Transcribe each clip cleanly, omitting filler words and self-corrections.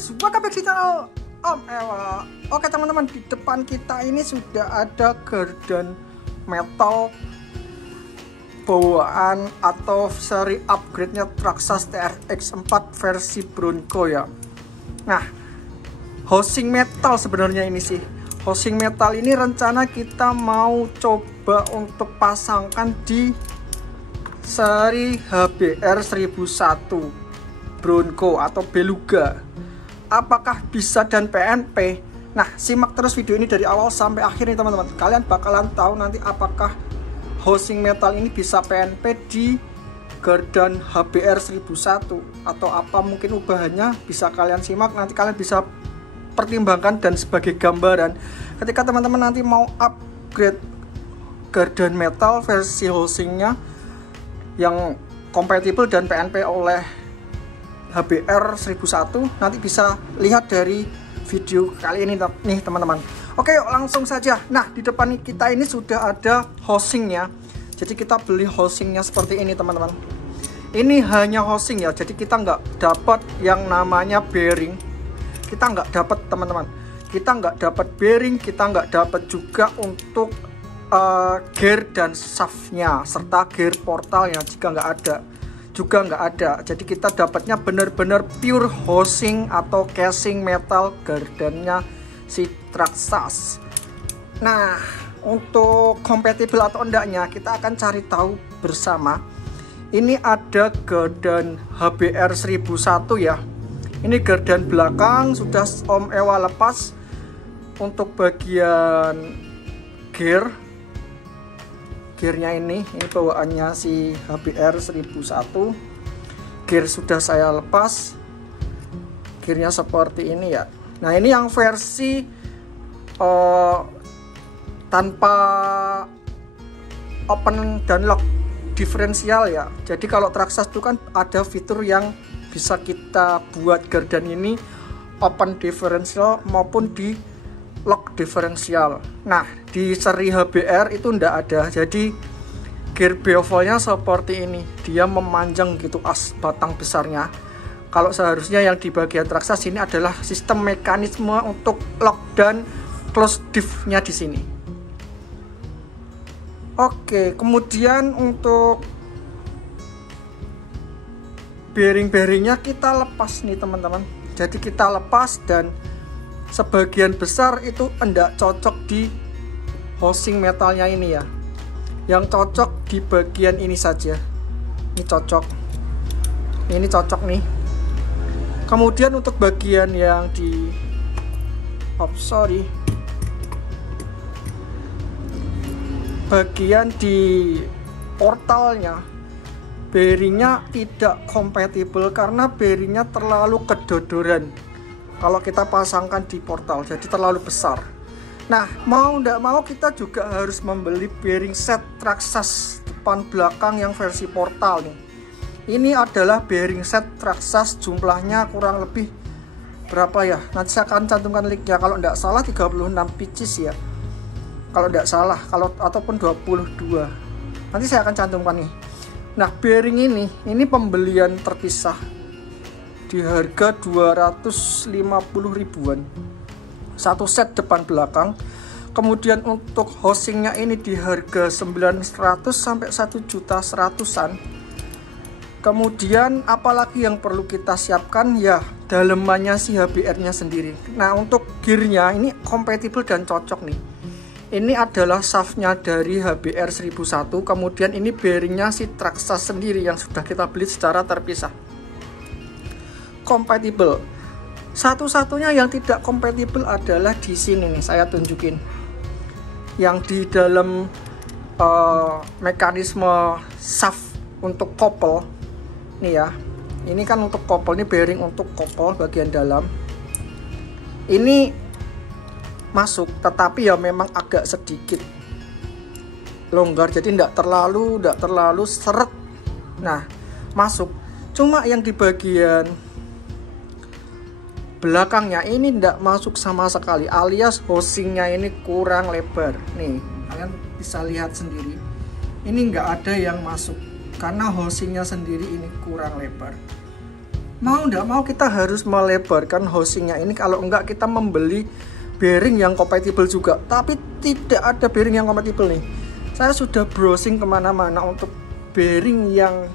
guys, welcome back di channel Om Ewa. Oke teman-teman, di depan kita ini sudah ada garden metal bawaan atau seri upgrade-nya Traxxas TRX 4 versi Bronco ya. Nah, housing metal sebenarnya ini sih. Housing metal ini rencana kita mau coba untuk pasangkan di seri HBR 1001 Bronco atau Beluga. Apakah bisa dan PNP? Nah, simak terus video ini dari awal sampai akhir nih teman-teman. Kalian bakalan tahu nanti apakah housing metal ini bisa PNP di garden HBR 1001 atau apa mungkin ubahannya, bisa kalian simak. Nanti kalian bisa pertimbangkan dan sebagai gambaran ketika teman-teman nanti mau upgrade garden metal versi housingnya yang kompatibel dan PNP oleh HBR 1001, nanti bisa lihat dari video kali ini nih teman-teman. Oke, yuk langsung saja. Nah, di depan kita ini sudah ada housingnya. Jadi kita beli housingnya seperti ini teman-teman. Ini hanya housing ya, jadi kita nggak dapat yang namanya bearing. Kita nggak dapat teman-teman. Kita nggak dapat bearing, kita nggak dapat juga untuk gear dan shaftnya serta gear portalnya jika nggak ada. Juga nggak ada, jadi kita dapatnya benar-benar pure housing atau casing metal gardennya si Traxxas. Nah, untuk compatible atau enggaknya kita akan cari tahu bersama. Ini ada garden HBR 1001 ya. Ini garden belakang sudah Om Ewa lepas. Untuk bagian gearnya ini bawaannya si HBR 1001. Gear sudah saya lepas, gearnya seperti ini ya. Nah, ini yang versi tanpa open dan lock diferensial ya. Jadi kalau Traxxas itu kan ada fitur yang bisa kita buat garden ini open diferensial maupun di lock diferensial. Nah, di seri HBR itu ndak ada. Jadi gear bevelnya seperti ini, dia memanjang gitu as batang besarnya. Kalau seharusnya yang di bagian Traxxas ini adalah sistem mekanisme untuk lock dan close diff-nya di sini. Oke, kemudian untuk bearing-bearingnya kita lepas nih teman-teman. Jadi kita lepas dan sebagian besar itu enggak cocok di housing metalnya ini ya. Yang cocok di bagian ini saja. Ini cocok. Ini cocok nih. Kemudian untuk bagian yang di bagian di portalnya, bearingnya tidak kompatibel karena bearingnya terlalu kedodoran. Kalau kita pasangkan di portal, jadi terlalu besar. Nah, mau ndak mau kita juga harus membeli bearing set Traxxas depan belakang yang versi portal nih. Ini adalah bearing set Traxxas, jumlahnya kurang lebih berapa ya? Nanti saya akan cantumkan linknya. Kalau ndak salah 36 pieces ya. Kalau ndak salah, ataupun 22. Nanti saya akan cantumkan nih. Nah, bearing ini pembelian terpisah di harga 250 ribuan satu set depan belakang. Kemudian untuk housingnya ini di harga 900 sampai 1.100.000-an. Kemudian apalagi yang perlu kita siapkan ya, dalemannya si HBR nya sendiri. Nah, untuk gearnya ini kompatibel dan cocok nih. Ini adalah shaftnya dari HBR 1001. Kemudian ini bearingnya si Traxxas sendiri yang sudah kita beli secara terpisah. Kompatibel. Satu-satunya yang tidak kompatibel adalah di sini nih, saya tunjukin. Yang di dalam mekanisme shaft untuk kopel nih ya. Ini kan untuk kopel, ini bearing untuk kopel bagian dalam. Ini masuk, tetapi ya memang agak sedikit longgar, jadi tidak terlalu seret. Nah, masuk. Cuma yang di bagian belakangnya ini tidak masuk sama sekali, alias housingnya ini kurang lebar. Nih, kalian bisa lihat sendiri. Ini nggak ada yang masuk karena housingnya sendiri ini kurang lebar. mau nggak mau kita harus melebarkan housingnya ini, kalau enggak kita membeli bearing yang kompatibel juga. Tapi tidak ada bearing yang kompatibel nih. Saya sudah browsing kemana-mana untuk bearing yang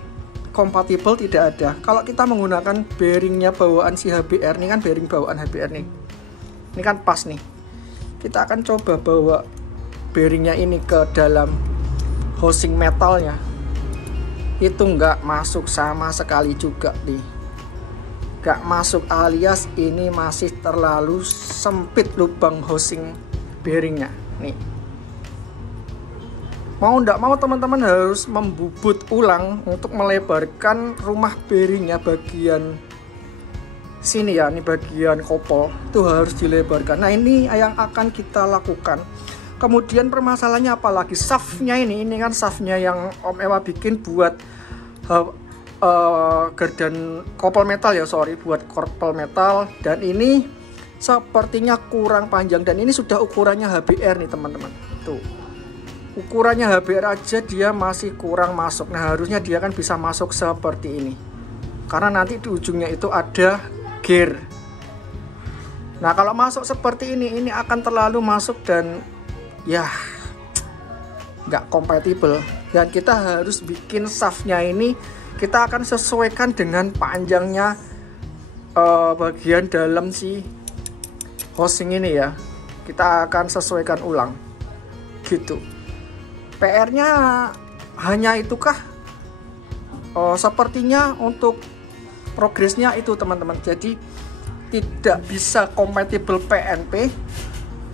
kompatibel, tidak ada. Kalau kita menggunakan bearingnya bawaan si HBR, ini kan bearing bawaan HBR nih, ini kan pas nih. Kita akan coba bawa bearingnya ini ke dalam housing metalnya, itu nggak masuk sama sekali juga nih, nggak masuk, alias ini masih terlalu sempit lubang housing bearingnya nih. Mau nggak mau teman-teman harus membubut ulang untuk melebarkan rumah bearingnya bagian sini ya, ini bagian kopel itu harus dilebarkan. Nah ini yang akan kita lakukan. Kemudian permasalahannya apalagi shaftnya ini kan shaftnya yang Om Ewa bikin buat gardan kopel metal ya, buat kopel metal, dan ini sepertinya kurang panjang, dan ini sudah ukurannya HBR nih teman-teman. Tuh ukurannya HBR aja dia masih kurang masuk. Nah harusnya dia kan bisa masuk seperti ini, karena nanti di ujungnya itu ada gear. Nah kalau masuk seperti ini akan terlalu masuk dan ya nggak kompatibel. Dan kita harus bikin shaftnya ini, kita akan sesuaikan dengan panjangnya bagian dalam si housing ini ya, kita akan sesuaikan ulang gitu. PR-nya hanya itukah? Sepertinya untuk progresnya itu teman-teman, jadi tidak bisa kompatibel PNP,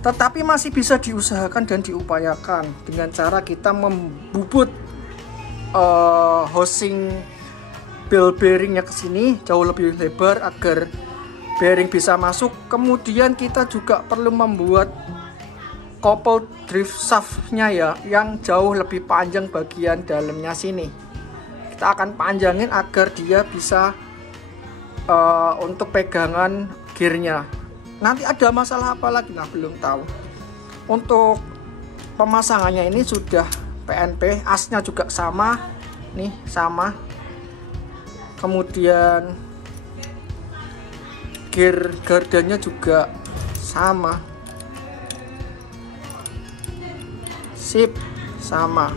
tetapi masih bisa diusahakan dan diupayakan dengan cara kita membubut housing ball bearingnya ke sini jauh lebih lebar agar bearing bisa masuk. Kemudian kita juga perlu membuat couple drift shaftnya ya, yang jauh lebih panjang bagian dalamnya sini. Kita akan panjangin agar dia bisa untuk pegangan gearnya. Nanti ada masalah apa lagi? Nah belum tahu. Untuk pemasangannya ini sudah PNP, asnya juga sama, nih sama. Kemudian gear gardannya juga sama. Sip, sama.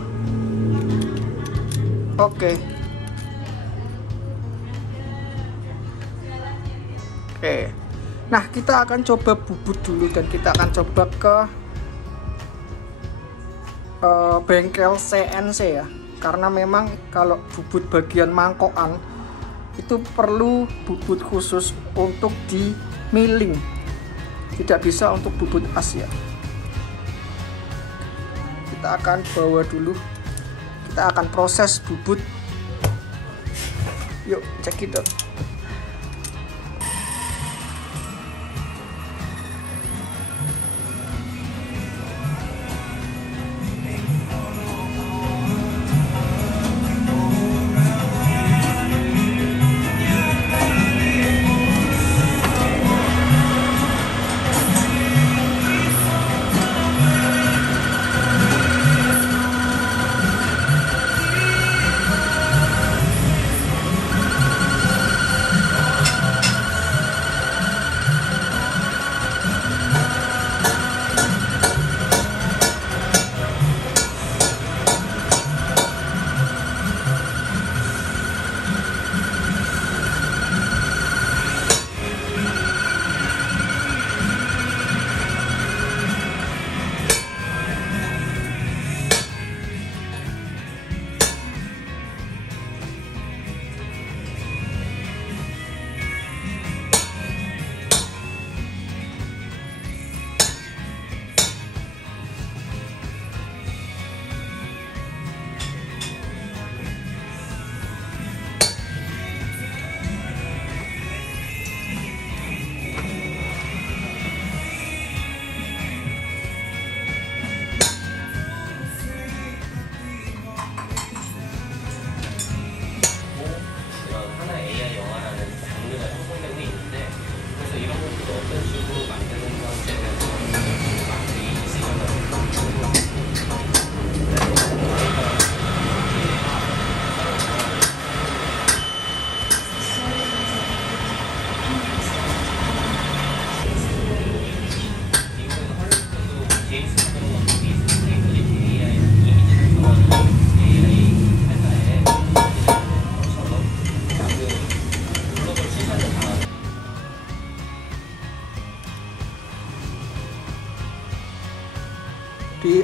Oke. Nah kita akan coba bubut dulu, dan kita akan coba ke bengkel CNC ya, karena memang kalau bubut bagian mangkokan itu perlu bubut khusus untuk di milling, tidak bisa untuk bubut as ya. Kita akan bawa dulu, kita akan proses bubut. Yuk cekidot.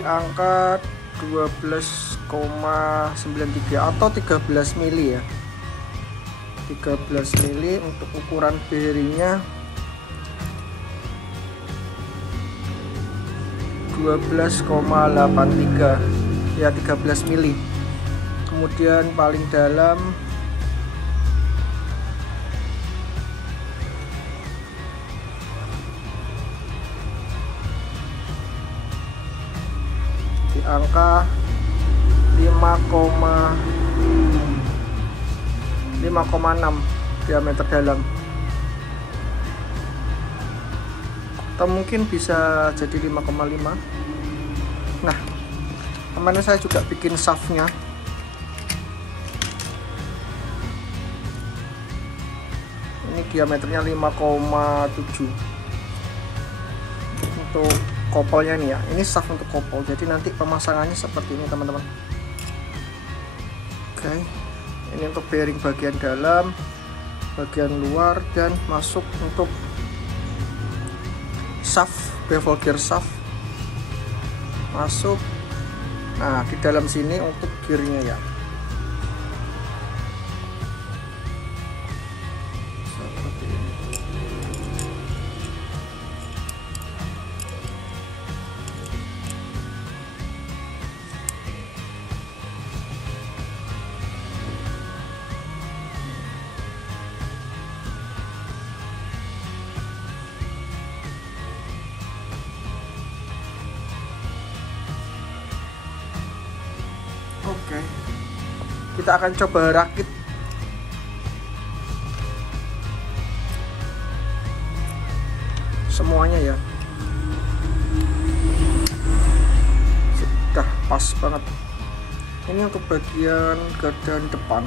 angka 12,93 atau 13 mili ya. 13 mili untuk ukuran bearingnya 12,83 ya, 13 mili. Kemudian paling dalam di angka 5,6 diameter dalam, atau mungkin bisa jadi 5,5. Nah, kemarin saya juga bikin shaftnya. Ini diameternya 5,7 untuk kopelnya nih ya. Ini shaft untuk kopel, jadi nanti pemasangannya seperti ini teman-teman. Oke, ini untuk bearing bagian dalam, bagian luar, dan masuk untuk shaft, bevel gear shaft masuk. Nah, di dalam sini untuk gearnya ya. Seperti ini. Oke, kita akan coba rakit. Semuanya ya. Sudah pas banget. Ini untuk bagian gardan depan.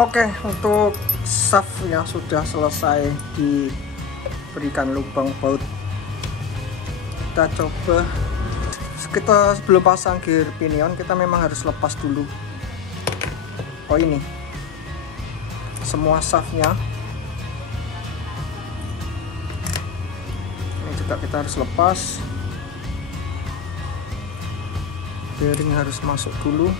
Oke, untuk shaftnya sudah selesai diberikan lubang baut. Kita coba, sebelum pasang gear pinion kita memang harus lepas dulu. Oh, ini semua shaftnya. Ini juga kita harus lepas. Bearing harus masuk dulu.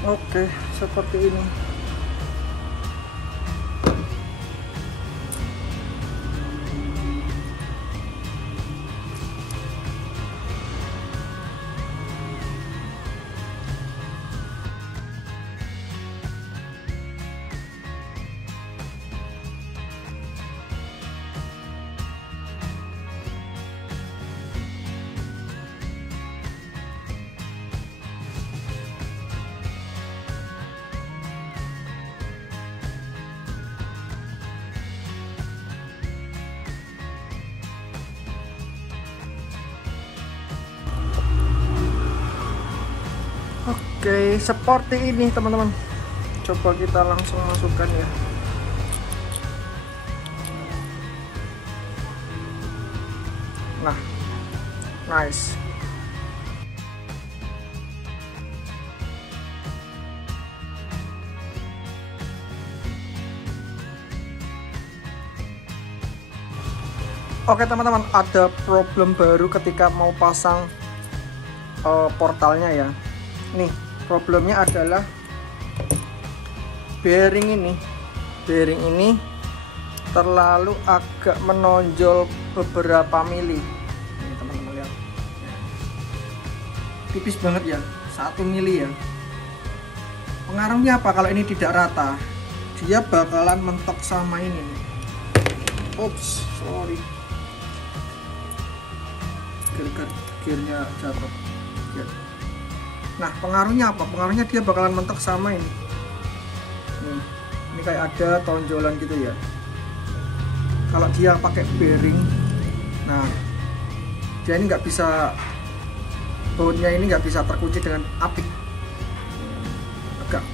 Oke, seperti ini. Oke, seperti ini teman-teman. Coba kita langsung masukkan ya. Nah, nice. Oke teman-teman, ada problem baru ketika mau pasang portalnya ya. Nih, problemnya adalah bearing ini terlalu agak menonjol beberapa mili. Ini teman-teman lihat, tipis banget ya, 1 mili ya. Pengaruhnya apa kalau ini tidak rata? Dia bakalan mentok sama ini. Oops, sorry, gearnya jatuh. Nah, pengaruhnya apa? Pengaruhnya dia bakalan mentok sama ini. Ini kayak ada tonjolan gitu ya. Kalau dia pakai bearing, nah dia ini nggak bisa, bautnya ini nggak bisa terkunci dengan apik,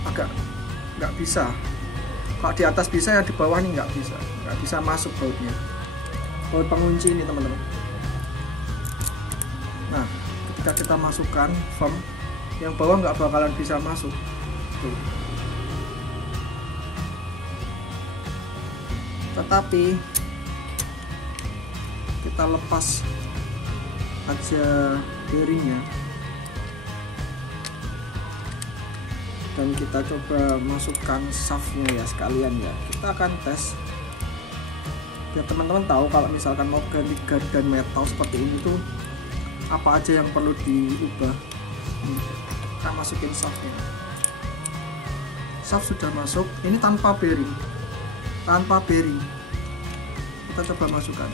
agak nggak bisa. Kalau di atas bisa, yang di bawah ini nggak bisa masuk bautnya, baut pengunci ini teman-teman. Nah, ketika kita masukkan firm, yang bawah nggak bakalan bisa masuk. Tuh. Tetapi kita lepas aja bearingnya dan kita coba masukkan shaftnya ya sekalian ya. Kita akan tes biar teman-teman tahu kalau misalkan mau ganti gardan metal seperti ini tuh apa aja yang perlu diubah. Kita masukin shaftnya. Shaft sudah masuk, ini tanpa bearing, kita coba masukkan.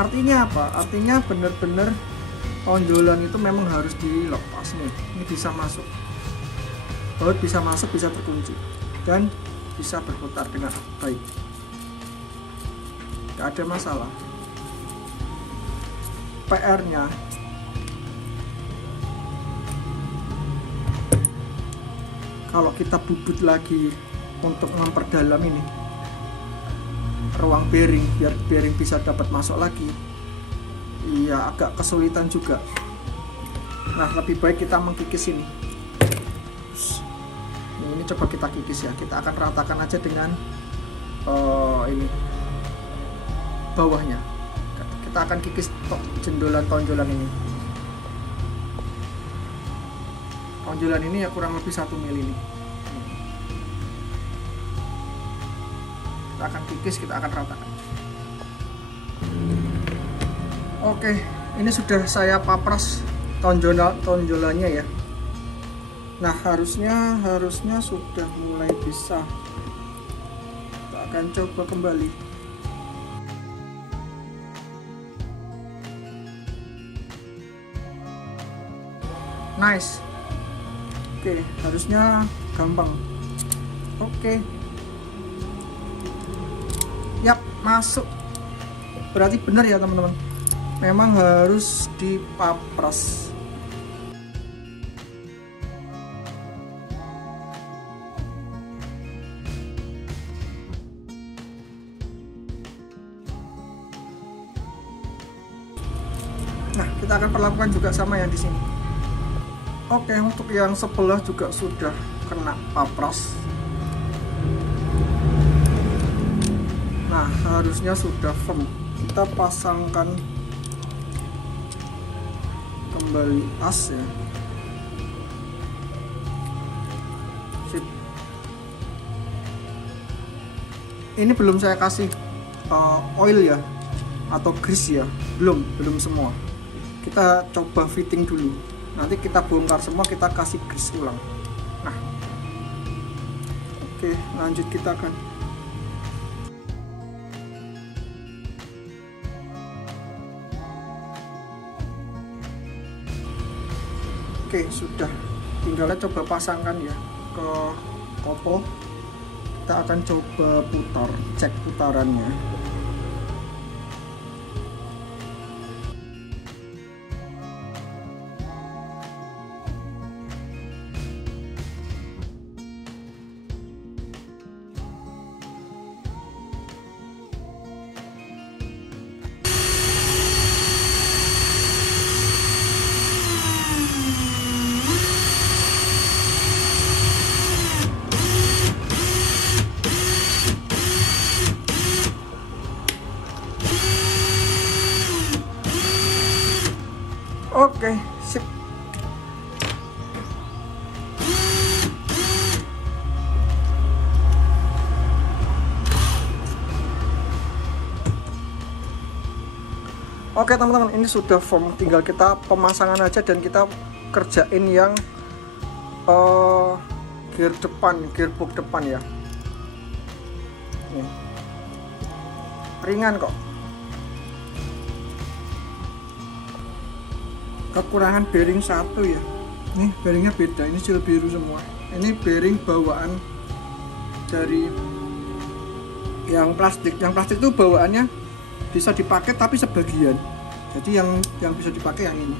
Artinya apa? Artinya benar-benar tonjolan itu memang harus dilepas nih. Ini bisa masuk, baut bisa masuk, bisa terkunci dan bisa berputar dengan baik, nggak ada masalah. PR-nya kalau kita bubut lagi untuk memperdalam ini ruang bearing biar bearing bisa dapat masuk lagi, iya agak kesulitan juga. Nah, lebih baik kita mengkikis ini. Ini coba kita kikis ya, kita akan ratakan aja dengan ini bawahnya. Kita akan kikis tonjolan ini. Tonjolan ini ya kurang lebih 1 mili ini. Kita akan kikis, kita akan ratakan. Oke, ini sudah saya papras tonjolannya ya. Nah, harusnya sudah mulai bisa. Kita akan coba kembali. Nice. Oke, harusnya gampang. Oke. Yap, masuk. Berarti benar ya teman-teman, memang harus dipapras. Nah, kita akan perlakukan juga sama yang di sini. Oke, untuk yang sebelah juga sudah kena papras. Nah, harusnya sudah firm. Kita pasangkan kembali as ya. Sip. Ini belum saya kasih oil ya atau grease ya, belum semua. Kita coba fitting dulu, nanti kita bongkar semua, kita kasih grease ulang. Nah, oke, lanjut kita kan. Oke, sudah, tinggalnya coba pasangkan ya ke kopel. Kita akan coba putar, cek putarannya. Oke, sip. Oke teman-teman, ini sudah firm, tinggal kita pemasangan aja dan kita kerjain yang gear depan, gearbox depan ya. Nih. Ringan kok. kekurangan bearing satu ya. Nih bearingnya beda, ini seal biru semua. Ini bearing bawaan dari yang plastik. Yang plastik itu bawaannya bisa dipakai tapi sebagian. Jadi yang bisa dipakai yang ini.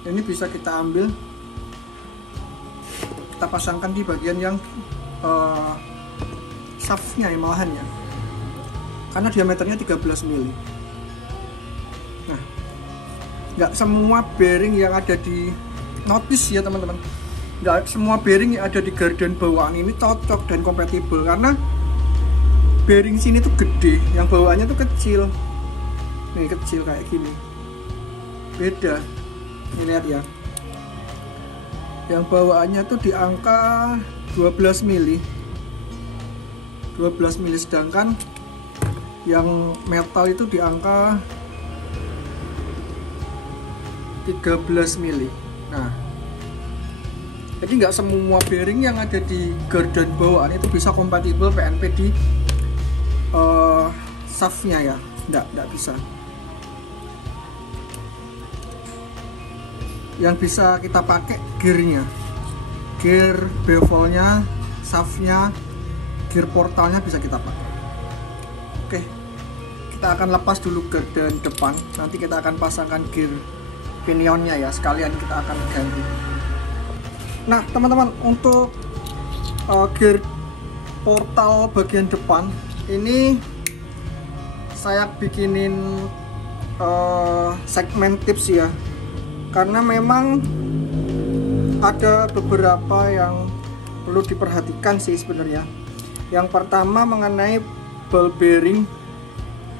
Ini bisa kita ambil, kita pasangkan di bagian yang shaftnya ya, malahan ya, karena diameternya 13 mili. Nah, nggak semua bearing yang ada di notice ya teman-teman, nggak semua bearing yang ada di garden bawaan ini cocok dan kompatibel, karena bearing sini tuh gede, yang bawaannya tuh kecil. Nih kecil kayak gini, beda. Ini lihat ya, yang bawaannya tuh di angka 12 mili, sedangkan yang metal itu di angka 13 mili. Nah, jadi nggak semua bearing yang ada di garden bawaan itu bisa kompatibel PNP di shaftnya ya, nggak bisa. Yang bisa kita pakai gearnya, gear bevelnya, shaftnya, gear portalnya bisa kita pakai. Oke, kita akan lepas dulu garden depan, nanti kita akan pasangkan gear pinionnya ya, sekalian kita akan ganti. Nah teman-teman, untuk gear portal bagian depan ini saya bikinin segmen tips ya, karena memang ada beberapa yang perlu diperhatikan sih sebenarnya. Yang pertama mengenai ball bearing.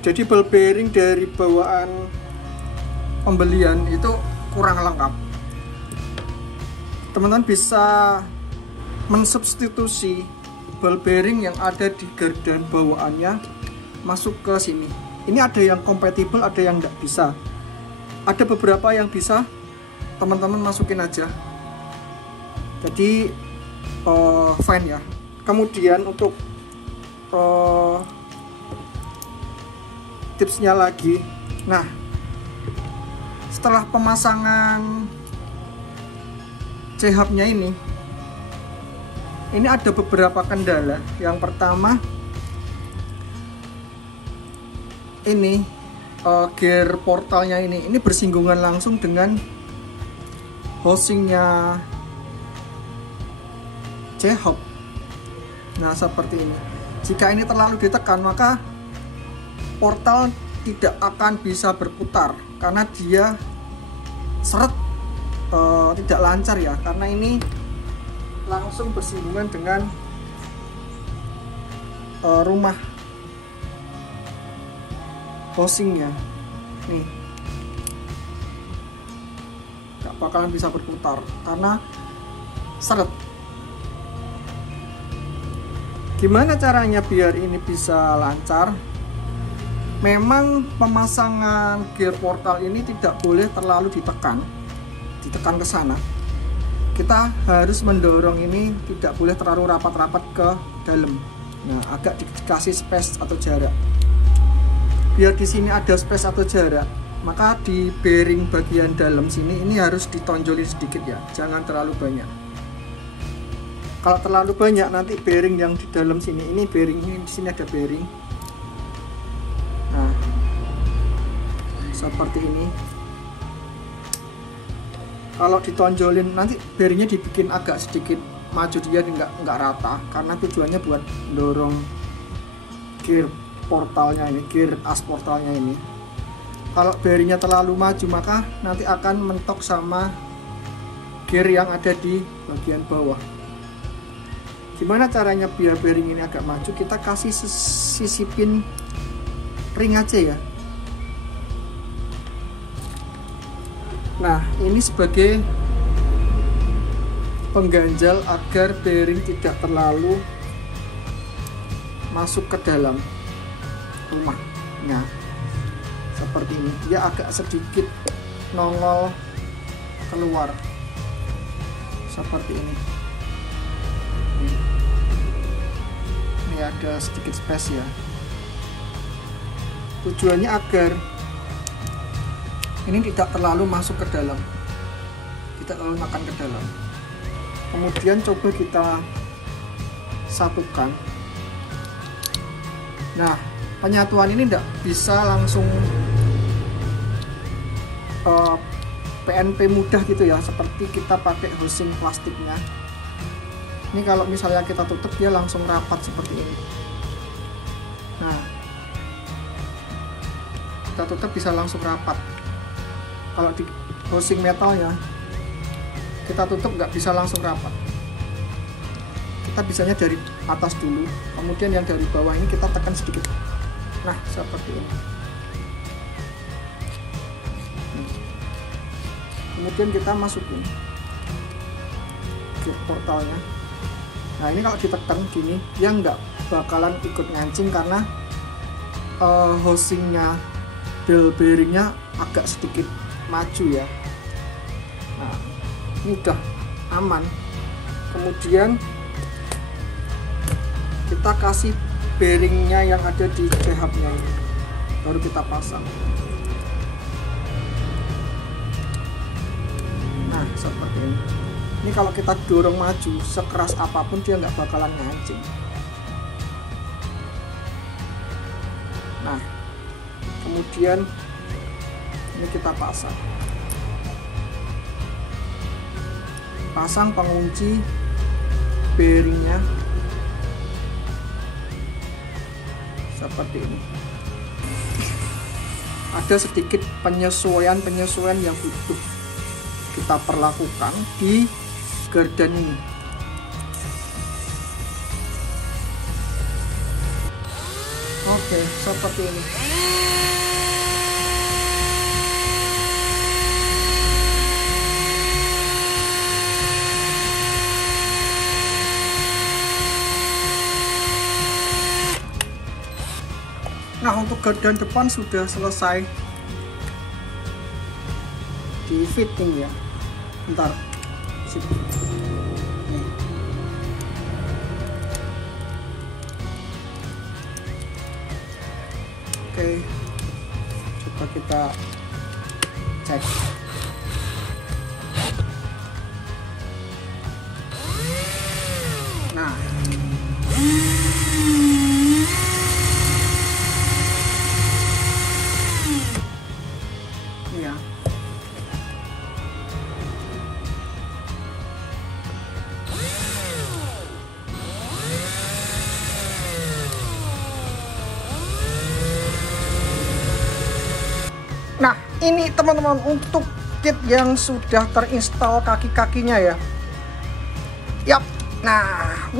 Jadi ball bearing dari bawaan pembelian itu kurang lengkap. Teman-teman bisa mensubstitusi ball bearing yang ada di gardan bawaannya masuk ke sini. Ini ada yang kompatibel, ada yang nggak bisa. Ada beberapa yang bisa, teman-teman masukin aja, jadi fine ya. Kemudian untuk tipsnya lagi, nah setelah pemasangan C-hubnya ini ada beberapa kendala. Yang pertama ini gear portalnya ini bersinggungan langsung dengan housingnya C-hub. Nah seperti ini, jika ini terlalu ditekan maka portal tidak akan bisa berputar karena dia seret, tidak lancar ya, karena ini langsung bersinggungan dengan rumah housingnya nih, gak bakalan bisa berputar karena seret. Gimana caranya biar ini bisa lancar? Memang pemasangan gear portal ini tidak boleh terlalu ditekan ke sana. Kita harus mendorong ini, tidak boleh terlalu rapat-rapat ke dalam. Nah, agak dikasih space atau jarak. Biar di sini ada space atau jarak, maka di bearing bagian dalam sini ini harus ditonjolin sedikit ya, jangan terlalu banyak. Kalau terlalu banyak nanti bearing yang di dalam sini, ini bearing ini, di sini ada bearing. Nah, seperti ini. Kalau ditonjolin nanti bearingnya dibikin agak sedikit maju, dia nggak rata, karena tujuannya buat dorong gear portalnya ini, gear as portalnya ini. Kalau bearingnya terlalu maju maka nanti akan mentok sama gear yang ada di bagian bawah. Gimana caranya biar bearing ini agak maju? Kita kasih sisipin ring aja ya. Nah, ini sebagai pengganjal agar bearing tidak terlalu masuk ke dalam rumah. Nah, seperti ini, dia agak sedikit nongol keluar seperti ini. Ini ada sedikit space ya, tujuannya agar ini tidak terlalu masuk ke dalam, tidak terlalu makan ke dalam. Kemudian coba kita satukan. Nah, penyatuan ini tidak bisa langsung PNP mudah gitu ya, seperti kita pakai housing plastiknya. Ini kalau misalnya kita tutup, dia langsung rapat seperti ini. Nah, kita tutup bisa langsung rapat. Kalau di housing metalnya kita tutup nggak bisa langsung rapat. Kita bisanya dari atas dulu, kemudian yang dari bawah ini kita tekan sedikit. Nah, seperti ini. Kemudian kita masukin ke portalnya. Nah, ini kalau ditekan gini, dia nggak bakalan ikut ngancing karena housingnya, ball bearingnya agak sedikit maju ya. Nah, ini udah aman. Kemudian kita kasih bearingnya yang ada di J-hubnya ini, baru kita pasang. Nah, seperti ini. Ini kalau kita dorong maju sekeras apapun, dia nggak bakalan ngancing. Nah, kemudian ini kita pasang pengunci bearingnya seperti ini. Ada sedikit penyesuaian yang butuh kita perlakukan di gardan ini. Oke, seperti ini. Nah, untuk gardan depan sudah selesai di fitting ya. Bentar. Oke, coba kita cek. Nah, ini ya. Nah, ini teman-teman untuk kit yang sudah terinstall kaki-kakinya ya. Yap. Nah,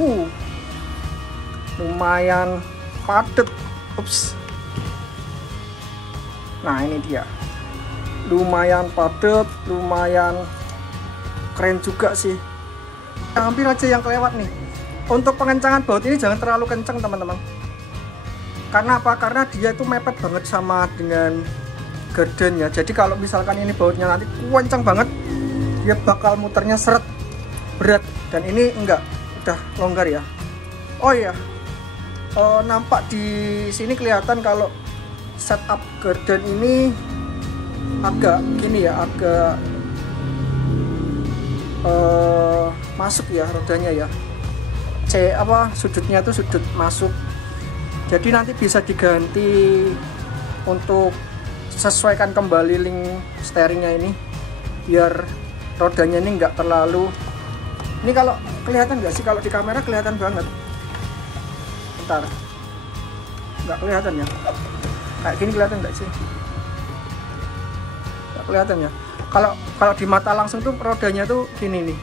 lumayan padat. Ups. Nah, ini dia. Lumayan padat, lumayan keren juga sih. Hampir aja yang kelewat nih. Untuk pengencangan baut ini jangan terlalu kencang, teman-teman. Karena apa? Karena dia itu mepet banget sama dengan garden ya. Jadi kalau misalkan ini bautnya nanti kencang banget, dia bakal muternya seret, berat. Dan ini enggak, udah longgar ya. Oh iya, nampak di sini kelihatan kalau setup garden ini agak gini ya, agak masuk ya rodanya ya. Sudutnya itu sudut masuk. Jadi nanti bisa diganti untuk sesuaikan kembali link steeringnya ini, biar rodanya ini nggak terlalu. Ini kalau kelihatan nggak sih, kalau di kamera kelihatan banget. Bentar, nggak kelihatan ya, kayak gini kelihatan nggak sih? Nggak kelihatan ya. Kalau di mata langsung tuh rodanya tuh gini nih.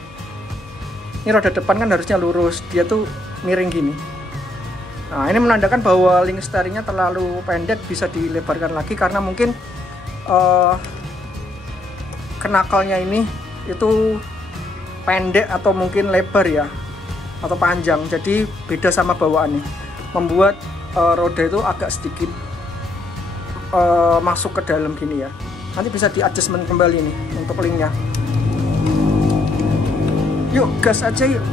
Ini roda depan kan harusnya lurus, dia tuh miring gini. Nah, ini menandakan bahwa link steeringnya terlalu pendek, bisa dilebarkan lagi karena mungkin kenakalnya ini itu pendek atau mungkin lebar ya, atau panjang. Jadi beda sama bawaannya, membuat roda itu agak sedikit masuk ke dalam gini ya. Nanti bisa di adjustment kembali nih untuk linknya. Yuk gas aja yuk.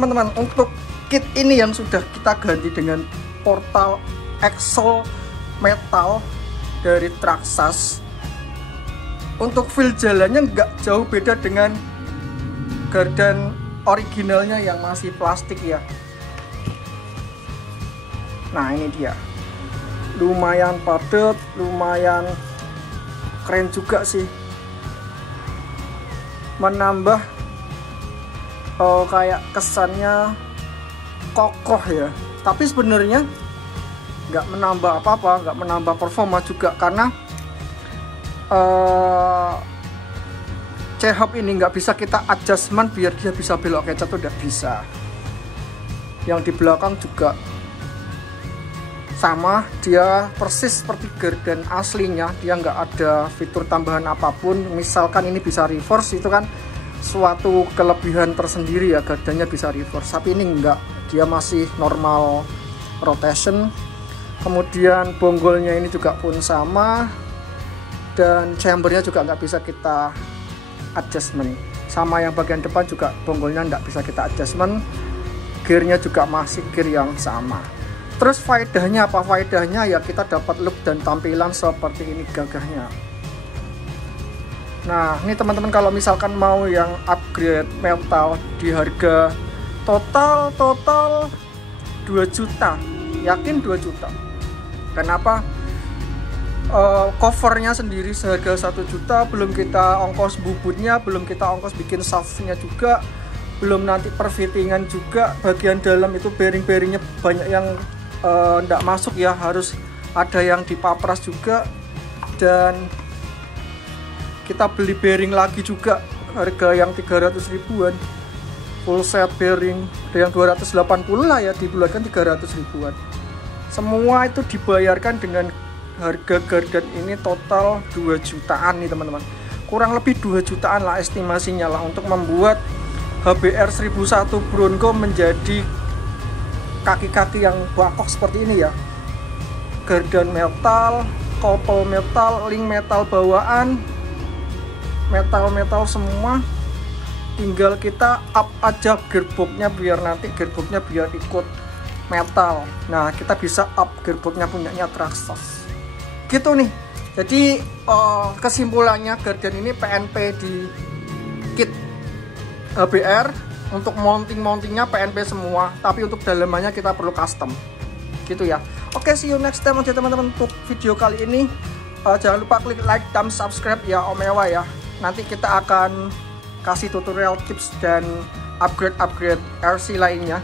teman-teman, untuk kit ini yang sudah kita ganti dengan portal axle metal dari Traxxas. Untuk feel jalannya nggak jauh beda dengan gardan originalnya yang masih plastik ya. Nah ini dia, lumayan padat, lumayan keren juga sih, menambah kayak kesannya kokoh ya. Tapi sebenarnya nggak menambah apa-apa, nggak menambah performa juga, karena C-hub ini nggak bisa kita adjustment biar dia bisa belok kaca, tuh nggak bisa. Yang di belakang juga sama, dia persis seperti gardan aslinya, dia nggak ada fitur tambahan apapun. Misalkan ini bisa reverse, itu kan suatu kelebihan tersendiri ya, gardannya bisa reverse, tapi ini enggak, dia masih normal rotation. Kemudian bonggolnya ini juga pun sama, dan chambernya juga nggak bisa kita adjustment. Sama yang bagian depan juga bonggolnya nggak bisa kita adjustment, gearnya juga masih gear yang sama. Terus faedahnya apa? Faedahnya ya kita dapat look dan tampilan seperti ini gagahnya. Nah ini teman-teman, kalau misalkan mau yang upgrade metal di harga total 2 juta, yakin 2 juta. Kenapa? Covernya sendiri seharga 1 juta, belum kita ongkos bubutnya, belum kita ongkos bikin shaftnya juga, belum nanti perfittingan juga. Bagian dalam itu bearing-bearingnya banyak yang nggak masuk ya, harus ada yang dipapras juga. Dan kita beli bearing lagi juga, harga yang 300 ribuan, full set bearing. Ada yang 280 lah ya, dibulatkan 300 ribuan. Semua itu dibayarkan dengan harga gardan ini total 2 jutaan nih teman-teman. Kurang lebih 2 jutaan lah estimasinya lah, untuk membuat HBR 1001 Bronco menjadi kaki-kaki yang bakok seperti ini ya. Gardan metal, kopel metal, link metal bawaan, metal semua, tinggal kita up aja gearboxnya biar nanti gearboxnya biar ikut metal. Nah kita bisa up gearboxnya punyanya Traxxas gitu nih. Jadi kesimpulannya, gardan ini PNP di kit HBR. Untuk mountingnya PNP semua, tapi untuk dalamannya kita perlu custom gitu ya. Oke, see you next time aja teman-teman. Untuk video kali ini jangan lupa klik like dan subscribe ya Om Ewa ya. Nanti kita akan kasih tutorial tips dan upgrade RC lainnya.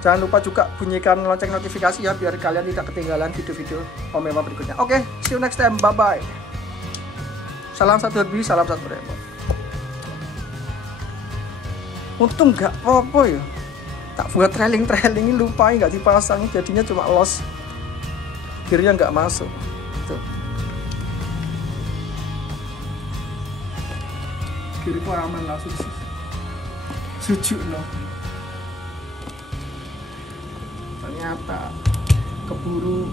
Jangan lupa juga bunyikan lonceng notifikasi ya, biar kalian tidak ketinggalan video-video Om Ewa berikutnya. Oke, see you next time, bye bye. Salam satu hobi, salam satu remote. Untung nggak apa-apa ya, tak buat trailing ini lupain nggak dipasang, jadinya cuma los, gearnya nggak masuk tuh. Gearku aman lah, sujuk no. Ternyata keburu